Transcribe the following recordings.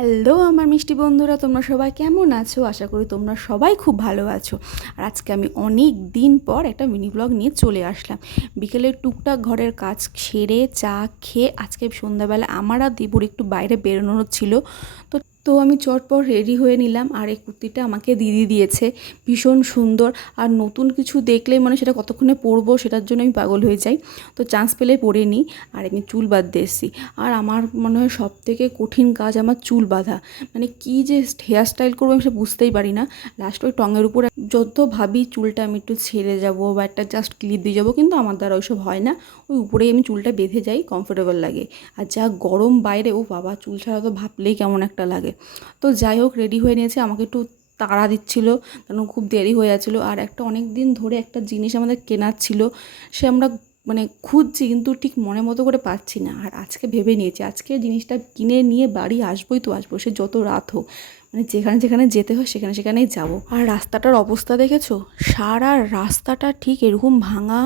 Hello আমার মিষ্টি বন্ধুরা, তোমরা সবাই কেমন আছো? আশা করি তোমরা সবাই খুব ভালো আছো। আর আজকে আমি অনেক দিন পর একটা মিনি ব্লগ নিয়ে চলে আসলাম। বিকেলে টুকটাক ঘরের কাজ সেরে চা খেয়ে আজকে সন্ধ্যাবেলা আমার আর দেবুর একটু বাইরে বেরোনোর ছিল। তো তো আমি চটপট রেডি হয়ে নিলাম। আর এই কুর্তিটা আমাকে দিদি দিয়েছে, ভীষণ সুন্দর। আর নতুন কিছু দেখলে মানে সেটা কতক্ষণে পরবো সেটার জন্য আমি পাগল হয়ে যাই। তো চান্স পেলে পরে নিই। আর আমি চুল বাঁধতে এসেছি। আর আমার মনে হয় সবথেকে কঠিন কাজ আমার চুল বাঁধা। মানে কী যে হেয়ার স্টাইল করবো আমি সে বুঝতেই পারি না। লাস্ট ওই টঙের উপরে যত ভাবি চুলটা আমি একটু ছেড়ে যাবো বা একটা জাস্ট ক্লিপ দিয়ে যাবো, কিন্তু আমার দ্বারা ওইসব হয় না। ওই উপরেই আমি চুলটা বেঁধে যাই, কমফোর্টেবল লাগে। আর যা গরম বাইরে, ও বাবা, চুল ছাড়া তো ভাবলেই কেমন একটা লাগে। তো যাই হোক, রেডি হয়ে নিয়েছে। আমাকে একটু তাড়া দিচ্ছিল কারণ খুব দেরি হয়ে যাচ্ছিলো। আর একটা অনেক দিন ধরে একটা জিনিস আমাদের কেনার ছিল, সে আমরা মানে খুঁজছি কিন্তু ঠিক মনের মতো করে পাচ্ছি না। আর আজকে ভেবে নিয়েছি আজকে জিনিসটা কিনে নিয়ে বাড়ি আসবোই তো আসবো, সে যত রাত হোক। মানে যেখানে যেখানে যেতে হয় সেখানে সেখানেই যাব। আর রাস্তাটার অবস্থা দেখেছো? সারা রাস্তাটা ঠিক এরকম ভাঙা,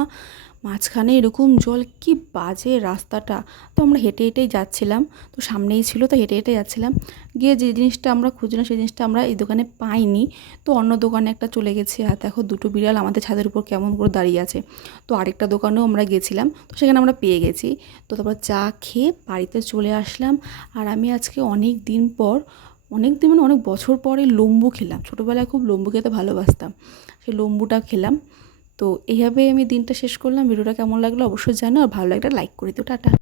মাঝখানে এরকম জল, কি বাজে রাস্তাটা। তো আমরা হেঁটে হেঁটেই যাচ্ছিলাম, তো সামনেই ছিল, তো হেঁটে হেঁটে যাচ্ছিলাম। গিয়ে যে জিনিসটা আমরা খুঁজছিলাম সেই জিনিসটা আমরা এই দোকানে পাইনি। তো অন্য দোকানে একটা চলে গেছি। আর দেখো দুটো বিড়াল আমাদের ছাদের উপর কেমন করে দাঁড়িয়ে আছে। তো আরেকটা দোকানেও আমরা গেছিলাম, তো সেখানে আমরা পেয়ে গেছি। তো তারপর চা খেয়ে বাড়িতে চলে আসলাম। আর আমি আজকে অনেক দিন পর, অনেক দিন মানে অনেক বছর পরে লম্বু খেলাম। ছোটোবেলায় খুব লম্বু খেতে ভালোবাসতাম, সেই লম্বুটা খেলাম। তো এইভাবে আমি দিনটা শেষ করলাম। ভিডিওটা কেমন লাগলো অবশ্যই জানো, আর ভালো লাগলে লাইক করে দিও। টাটা।